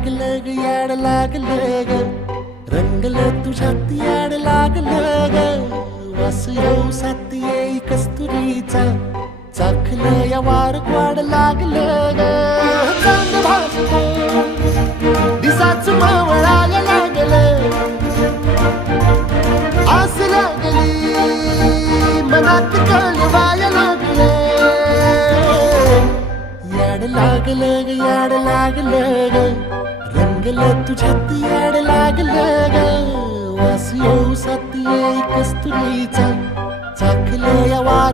लागलं ग याड लागलं ग रंगलं तुझ्यात याड लागलं ग वास येऊ साथ येई कस्तुरीचा चाखलं या वार वाड लागलं ग चांद भासलं दिसाच मावळायला लागलं आस लागली मनात कळवायला लागलं याड लागलं ग याड लागलं ग रंगलं तुझ्यात याड लागलं ग वास येऊ साथ येई कस्तुरीचा चाखलं या वार